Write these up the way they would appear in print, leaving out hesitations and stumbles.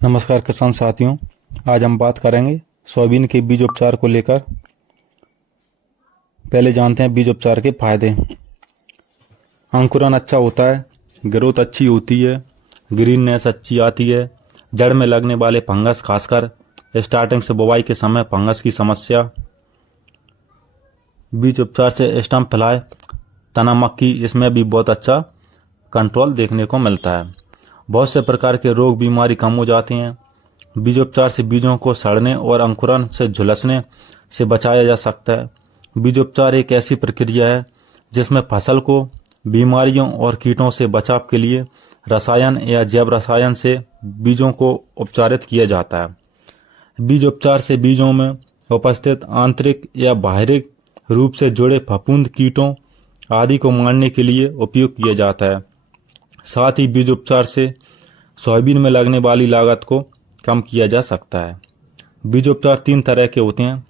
नमस्कार किसान साथियों, आज हम बात करेंगे सोयाबीन के बीज उपचार को लेकर। पहले जानते हैं बीज उपचार के फायदे। अंकुरन अच्छा होता है, ग्रोथ अच्छी होती है, ग्रीननेस अच्छी आती है, जड़ में लगने वाले फंगस, खासकर स्टार्टिंग से बुवाई के समय फंगस की समस्या। बीज उपचार से स्टम्प फ्लाई, तना मक्खी, इसमें भी बहुत अच्छा कंट्रोल देखने को मिलता है। बहुत से प्रकार के रोग बीमारी कम हो जाते हैं। बीजोपचार से बीजों को सड़ने और अंकुरन से झुलसने से बचाया जा सकता है। बीजोपचार एक ऐसी प्रक्रिया है जिसमें फसल को बीमारियों और कीटों से बचाव के लिए रसायन या जैव रसायन से बीजों को उपचारित किया जाता है। बीज उपचार से बीजों में उपस्थित आंतरिक या बाहरी रूप से जुड़े फफूंद, कीटों आदि को मारने के लिए उपयोग किया जाता है। साथ ही बीज उपचार से सोयाबीन में लगने वाली लागत को कम किया जा सकता है। बीज उपचार 3 तरह के होते हैं।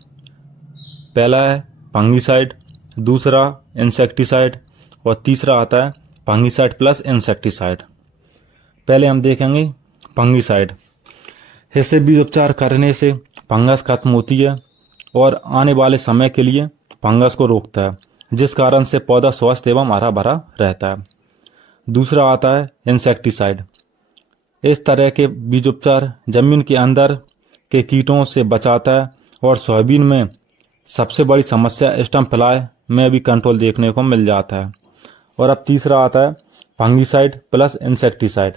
पहला है फंगीसाइड, दूसरा इंसेक्टिसाइड और तीसरा आता है फंगीसाइड प्लस इंसेक्टिसाइड। पहले हम देखेंगे फंगीसाइड। इससे बीज उपचार करने से फंगस खत्म होती है और आने वाले समय के लिए फंगस को रोकता है, जिस कारण से पौधा स्वस्थ एवं हरा भरा रहता है। दूसरा आता है इंसेक्टिसाइड। इस तरह के बीज उपचार जमीन के अंदर के कीटों से बचाता है और सोयाबीन में सबसे बड़ी समस्या स्टम्प फ्लाई में भी कंट्रोल देखने को मिल जाता है। और अब तीसरा आता है फंगीसाइड प्लस इंसेक्टिसाइड।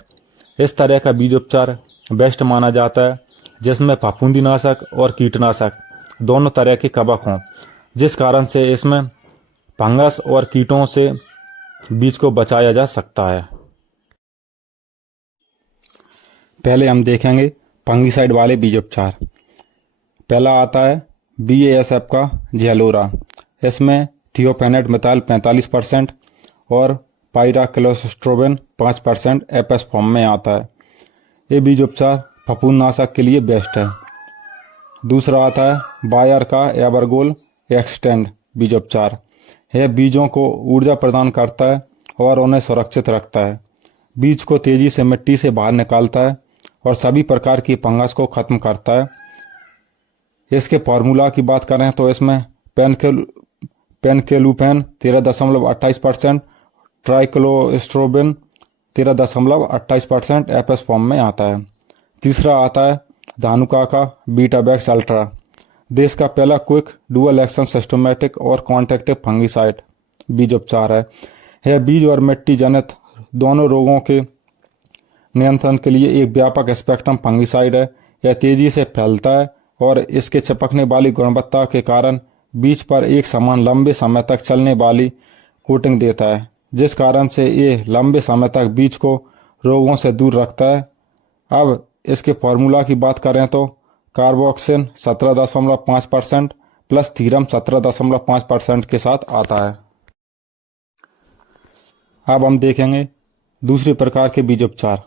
इस तरह का बीज उपचार बेस्ट माना जाता है, जिसमें फफूंदीनाशक और कीटनाशक दोनों तरह के कवक हों, जिस कारण से इसमें फंगस और कीटों से बीज को बचाया जा सकता है। पहले हम देखेंगे फंगीसाइड वाले बीज उपचार। पहला आता है BASF का जेलोरा। इसमें थियोफेनेट मिथाइल 45% और पाइराक्लोस्ट्रोबिन 5% एपस फॉर्म में आता है। ये बीज उपचार फफूंदनाशक के लिए बेस्ट है। दूसरा आता है बायर का एवरगोल एक्सटेंड बीज उपचार। यह बीजों को ऊर्जा प्रदान करता है और उन्हें सुरक्षित रखता है। बीज को तेजी से मिट्टी से बाहर निकालता है और सभी प्रकार की फंगस को खत्म करता है। इसके फार्मूला की बात करें तो इसमें पेनकेलुपेन 13.28%, ट्राइक्लोस्ट्रोबिन 13.28% एपस फॉर्म में आता है। तीसरा आता है धानुका का बीटाबैक्स अल्ट्रा। देश का पहला क्विक डुअल एक्शन सिस्टमैटिक और कॉन्ट्रैक्टिव फंगीसाइड बीज उपचार है। यह बीज और मिट्टी जनित दोनों रोगों के नियंत्रण के लिए एक व्यापक स्पेक्ट्रम फंगीसाइड है। यह तेजी से फैलता है और इसके चिपकने वाली गुणवत्ता के कारण बीज पर एक समान लंबे समय तक चलने वाली कोटिंग देता है, जिस कारण से ये लंबे समय तक बीज को रोगों से दूर रखता है। अब इसके फार्मूला की बात करें तो कार्बोक्सिन 17.5% प्लस थीरम 17.5% के साथ आता है। अब हम देखेंगे दूसरे प्रकार के बीज उपचार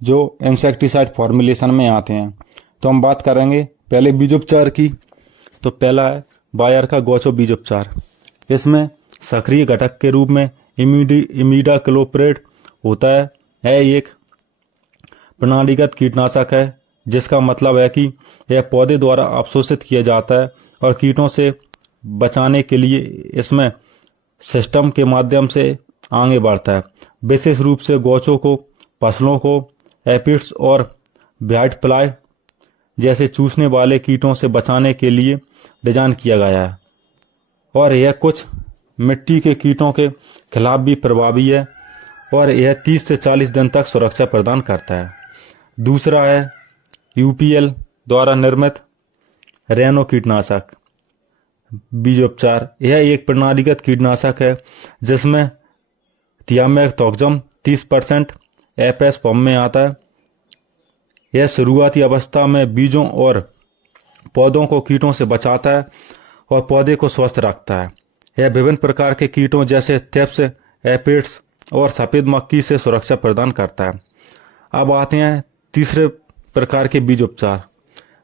जो इंसेक्टिसाइड फॉर्मुलेशन में आते हैं। तो हम बात करेंगे पहले बीज उपचार की। तो पहला है बायर का गोचो बीज उपचार। इसमें सक्रिय घटक के रूप में इमिडाक्लोप्रिड होता है। यह एक प्रणालीगत कीटनाशक है, जिसका मतलब है कि यह पौधे द्वारा अवशोषित किया जाता है और कीटों से बचाने के लिए इसमें सिस्टम के माध्यम से आगे बढ़ता है। विशेष रूप से गोचो को फसलों को एपिड्स और व्हाइट फ्लाई जैसे चूसने वाले कीटों से बचाने के लिए डिजाइन किया गया है और यह कुछ मिट्टी के कीटों के खिलाफ भी प्रभावी है और यह 30 से 40 दिन तक सुरक्षा प्रदान करता है। दूसरा है UPL द्वारा निर्मित रेनो कीटनाशक बीज उपचार। यह एक प्रणालीगत कीटनाशक है जिसमें थियामेथोक्सम 30% एपस फॉर्म में आता है। यह शुरुआती अवस्था में बीजों और पौधों को कीटों से बचाता है और पौधे को स्वस्थ रखता है। यह विभिन्न प्रकार के कीटों जैसे थ्रिप्स, एपिड्स और सफेद मक्खी से सुरक्षा प्रदान करता है। अब आते हैं तीसरे प्रकार के बीज उपचार,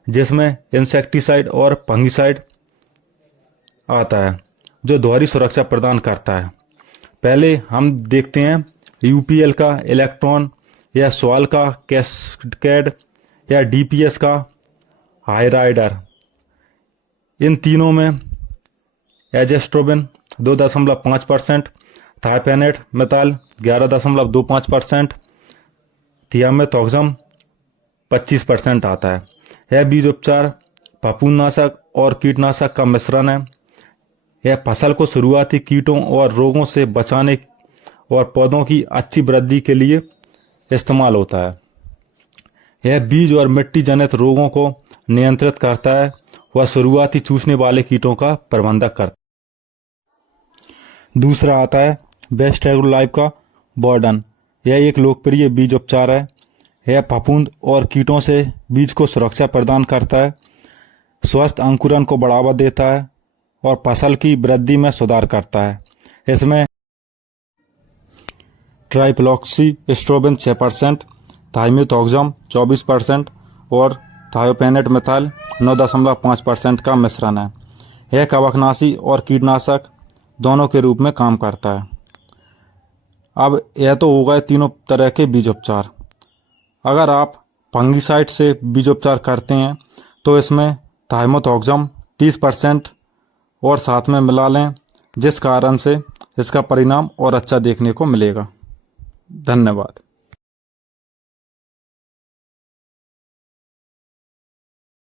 जिसमें इंसेक्टिसाइड और फंगीसाइड आता है, जो दोहरी सुरक्षा प्रदान करता है। पहले हम देखते हैं UPL का इलेक्ट्रॉन या सॉल का कैस्केड। या डीपीएस का हाइराइडर। इन तीनों में एजेस्ट्रोबिन 2.5%, थाइफेनेट मेथाइल 11.25%, थियामेथॉक्सम 25% आता है। यह बीज उपचार फफूंदनाशक और कीटनाशक का मिश्रण है। यह फसल को शुरुआती कीटों और रोगों से बचाने और पौधों की अच्छी वृद्धि के लिए इस्तेमाल होता है। यह बीज और मिट्टी जनित रोगों को नियंत्रित करता है व शुरुआती चूसने वाले कीटों का प्रबंधन करता है। दूसरा आता है बेस्ट एग्रोलाइफ का बॉर्डन। यह एक लोकप्रिय बीज उपचार है। यह फफूंद और कीटों से बीज को सुरक्षा प्रदान करता है, स्वस्थ अंकुरन को बढ़ावा देता है और फसल की वृद्धि में सुधार करता है। इसमें ट्राइफ्लॉक्सीस्ट्रोबिन 6%, थाइमेथॉक्सम 24% और थायोफेनेट मेथाइल 9.5% का मिश्रण है। यह कवकनाशी और कीटनाशक दोनों के रूप में काम करता है। अब यह तो हो गए तीनों तरह के बीज उपचार। अगर आप फंगिसाइड से बीज उपचार करते हैं तो इसमें थाइमेथॉक्सम 30% और साथ में मिला लें, जिस कारण से इसका परिणाम और अच्छा देखने को मिलेगा। धन्यवाद।